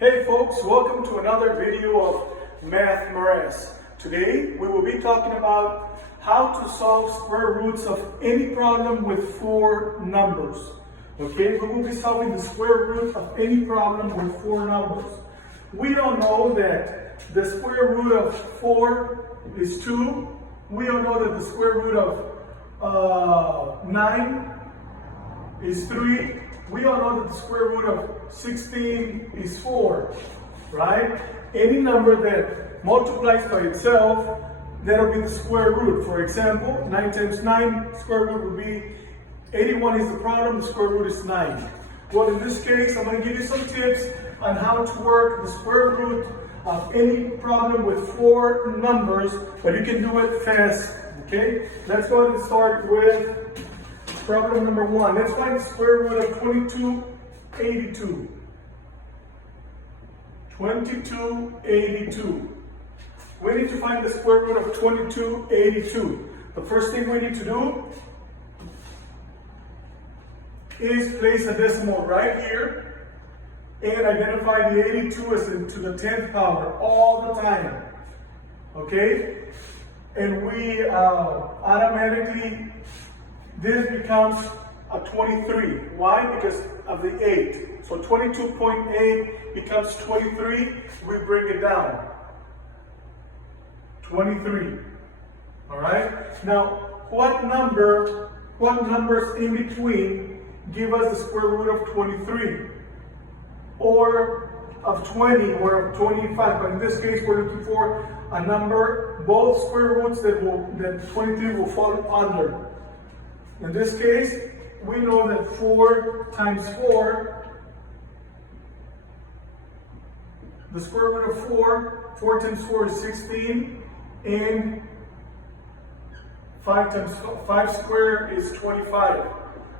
Hey folks, welcome to another video of Math Morass. Today we will be talking about how to solve square roots of any problem with four numbers. Okay, we will be solving the square root of any problem with four numbers. We don't know that the square root of 4 is 2. We don't know that the square root of 9 is 3. We all know that the square root of 16 is 4, right? Any number that multiplies by itself, that'll be the square root. For example, 9 times 9, square root would be 81 is the problem, the square root is 9. Well, in this case, I'm going to give you some tips on how to work the square root of any problem with four numbers, but you can do it fast, okay? Let's go ahead and start with problem number 1. Let's find the square root of 2282. 2282. We need to find the square root of 2282. The first thing we need to do is place a decimal right here and identify the 82 as to the 10th power all the time. Okay? And we automatically, this becomes a 23. Why? Because of the 8. So 22.8 becomes 23. We bring it down. 23. All right? Now, what numbers in between give us the square root of 23? Or of 20 or of 25. But in this case, we're looking for a number, both square roots that 23 will fall under. In this case, we know that 4 times 4, the square root of 4 times 4 is 16, and 5 times 5 squared is 25.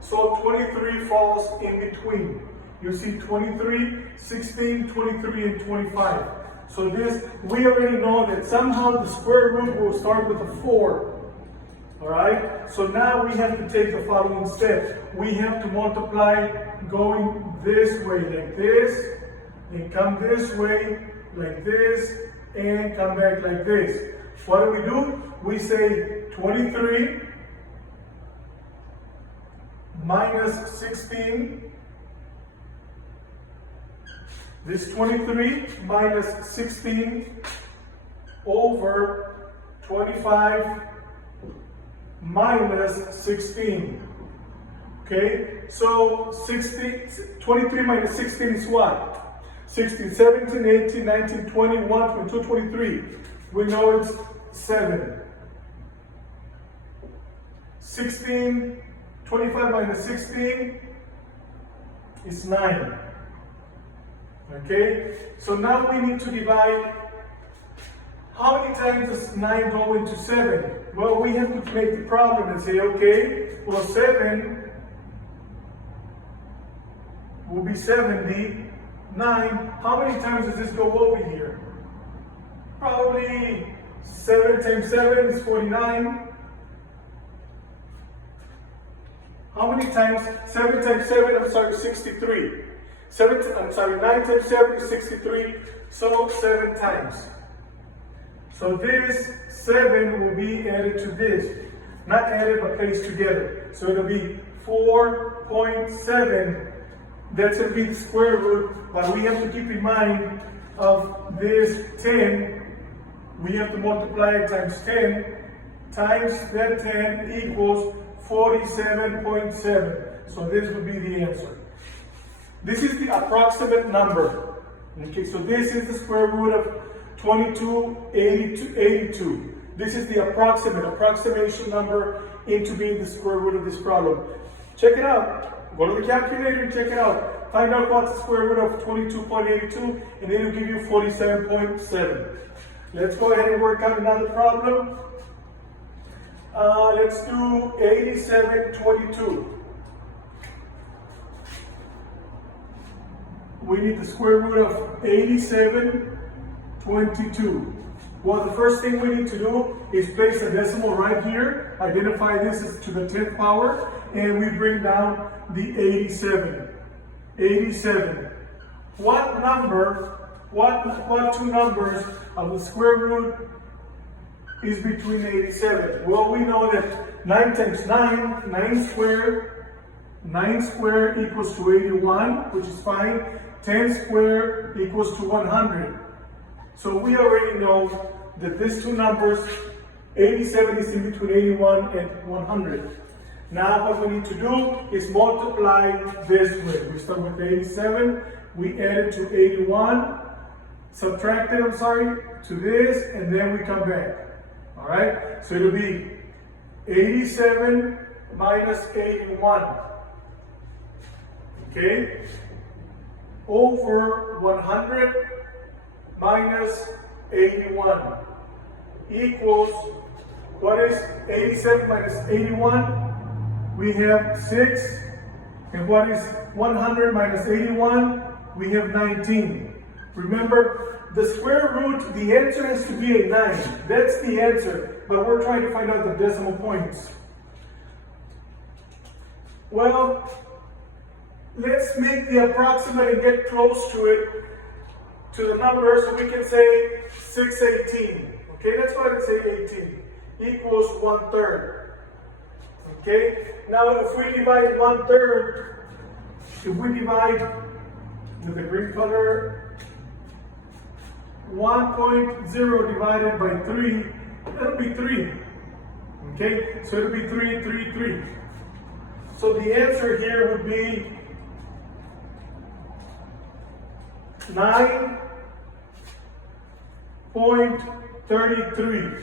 So 23 falls in between. You see 23, 16, 23, and 25. So this, we already know that somehow the square root will start with a 4. Alright, so now we have to take the following steps. We have to multiply going this way like this, and come this way like this, and come back like this. What do? We say 23 minus 16. This 23 minus 16 over 25 minus 16. Okay, so 23 minus 16 is what? 16, 17, 18, 19, 20, 21, 22, 23. We know it's 7. 16, 25 minus 16 is 9. Okay, so now we need to divide. How many times does 9 go into 7? Well, we have to make the problem and say, okay, well 7 will be 70. 9, how many times does this go over here? Probably 7 times 7 is 49. How many times? 7 times 7, I'm sorry, 63. 9 times 7 is 63, so 7 times. So this 7 will be added to this. Not added, but placed together. So it'll be 4.7. That's going to be the square root, but we have to keep in mind of this 10. We have to multiply it times 10. Times that 10 equals 47.7. So this would be the answer. This is the approximate number. Okay, so this is the square root of 2282. This is the approximation number into being the square root of this problem. Check it out. Go to the calculator and check it out. Find out what's the square root of 22.82, and then it'll give you 47.7. Let's go ahead and work out another problem. Let's do 8722. We need the square root of 8722. Well, the first thing we need to do is place a decimal right here, identify this as to the 10th power, and we bring down the 87. 87. what two numbers of the square root is between 87? Well, we know that 9 times 9, 9 squared equals to 81, which is fine. 10 squared equals to 100. So we already know that these two numbers, 87 is in between 81 and 100. Now what we need to do is multiply this way. We start with 87, we add it to 81, subtract it, to this, and then we come back. All right, so it'll be 87 minus 81, okay, over 100 minus 81 equals, what is 87 minus 81? We have 6. And what is 100 minus 81? We have 19. Remember, the square root, the answer has to be a 9. That's the answer, but we're trying to find out the decimal points. Well, let's make the approximate and get close to it, to the number, so we can say 618. Okay, let's go ahead and say 18 equals 1/3. Okay, now if we divide 1/3, if we divide with the green color, 1.0 divided by 3, that'll be 3. Okay, so it'll be 3, 3, 3. So the answer here would be 9.33.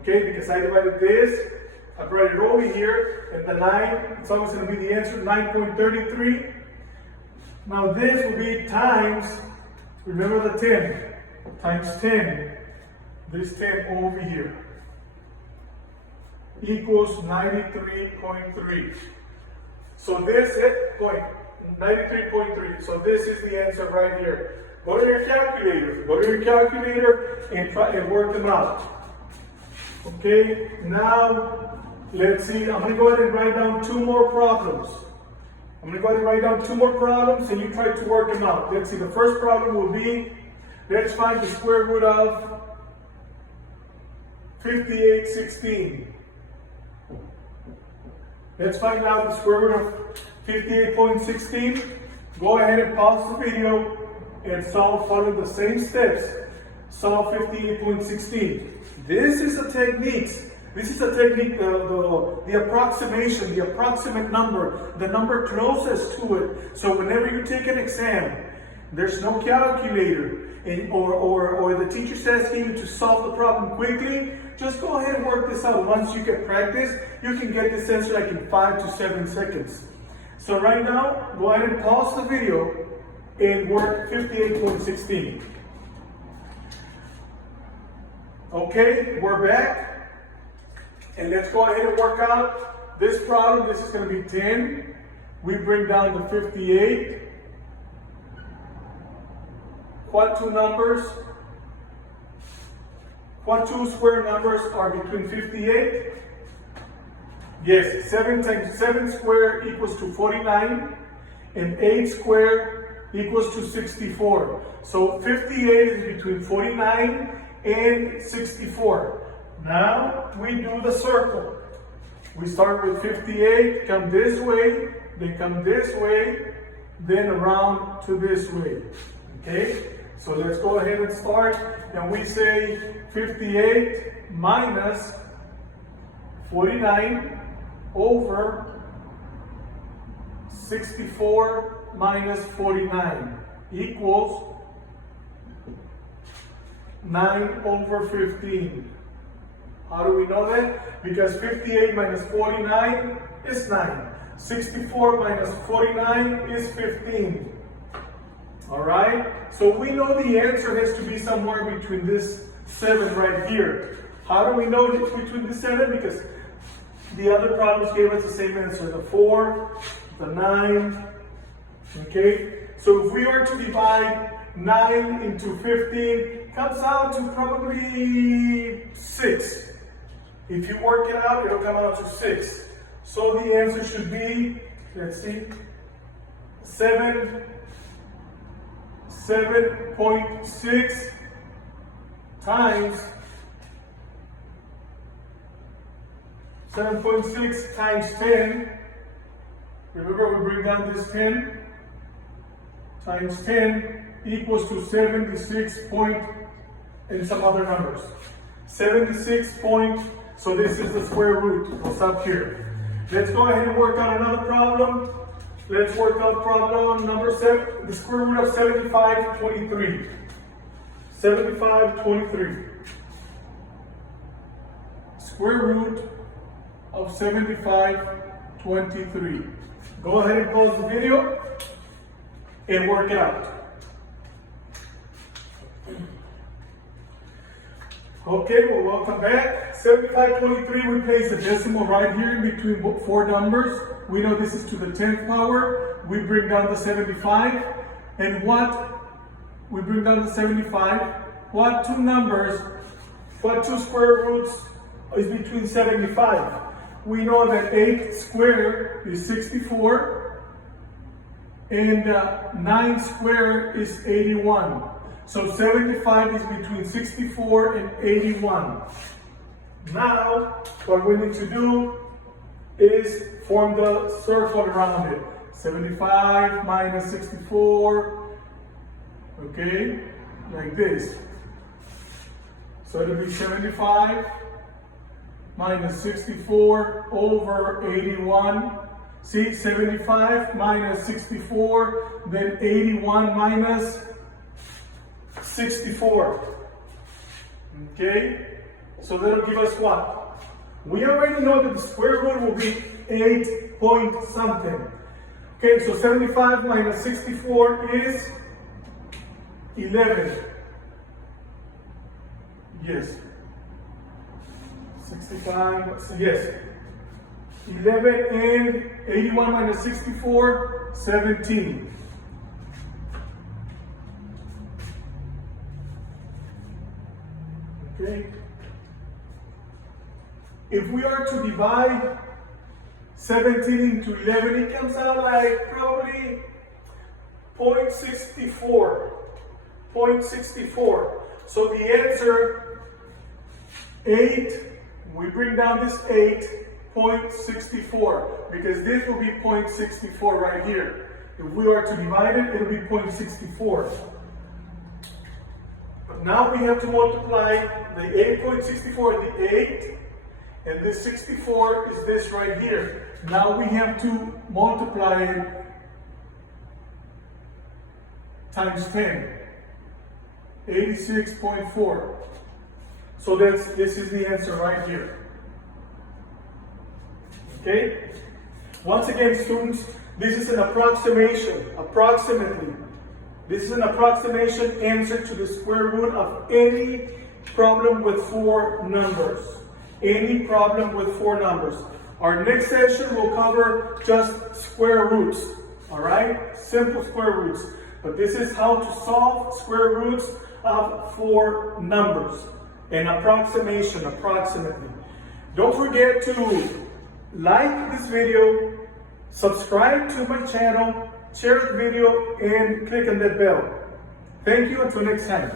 Okay, because I divided this, I brought it over here, and the 9, it's always going to be the answer, 9.33. Now this will be times, remember the 10, times 10, this 10 over here, equals 93.3. So this is, 93.3, so this is the answer right here. Go to your calculator, and try and work them out. Okay, now let's see, I'm going to go ahead and write down 2 more problems. And you try to work them out. Let's see, the first problem will be, let's find the square root of 5816. Let's find out the square root of 58.16. Go ahead and pause the video and follow the same steps. Solve 58.16. This is a technique. The approximation, the approximate number, the number closest to it. So whenever you take an exam, there's no calculator, or the teacher's asking you to solve the problem quickly, just go ahead and work this out. Once you get practice, you can get this answer like in 5 to 7 seconds. So right now, go ahead and pause the video and work 58.16. Okay, we're back. And let's go ahead and work out this problem. This is going to be 10. We bring down to 58. What two square numbers are between 58? Yes, 7 times 7 squared equals to 49, and 8 squared equals to 64. So 58 is between 49 and 64. Now we do the circle. We start with 58, come this way, then come this way, then around to this way. Okay? So let's go ahead and start. And we say 58 minus 49 over 64 minus 49 equals 9 over 15. How do we know that? Because 58 minus 49 is 9. 64 minus 49 is 15. Alright? So we know the answer has to be somewhere between this 7 right here. How do we know it's between the 7? Because the other problems gave us the same answer. The 4, the 9. Okay? So if we were to divide 9 into 15, it comes out to probably 6. If you work it out, it'll come out to 6. So the answer should be, let's see, 7 7.6 times 7.6 times 10. Remember, we bring down this 10 times 10 equals to 76 point and some other numbers. 76 point, so this is the square root, what's up here. Let's go ahead and work out another problem. Let's work out problem number 7, the square root of 7523. 7523. Square root of 7523. Go ahead and pause the video and work it out. Okay, well, welcome back. 7523, we place a decimal right here in between four numbers. We know this is to the 10th power. We bring down the 75. And we bring down the 75. What two square roots is between 75? We know that 8 squared is 64. And 9 squared is 81. So 75 is between 64 and 81. Now, what we need to do is form the circle around it. 75 minus 64, okay, like this. So it'll be 75 minus 64 over 81. See, 75 minus 64, then 81 minus 64. Okay, so that'll give us what? We already know that the square root will be 8 point something. Okay, so 75 minus 64 is 11. Yes. 65, yes. 11 and 81 minus 64, 17. Okay. If we are to divide 17 into 11, it comes out like probably 0.64. 0.64. So the answer, 8, we bring down this 8.64, because this will be 0.64 right here. If we are to divide it, it'll be 0.64. But now we have to multiply the 8.64 and the 8, and this 64 is this right here. Now we have to multiply it times 10. 86.4. So this is the answer right here. Okay? Once again, students, this is an approximation, approximately. This is an approximation answer to the square root of any problem with 4 numbers. Any problem with 4 numbers. Our next session will cover just square roots. Alright? Simple square roots. But this is how to solve square roots of 4 numbers. An approximation, approximately. Don't forget to like this video, subscribe to my channel, share the video, and click on that bell. Thank you, until next time.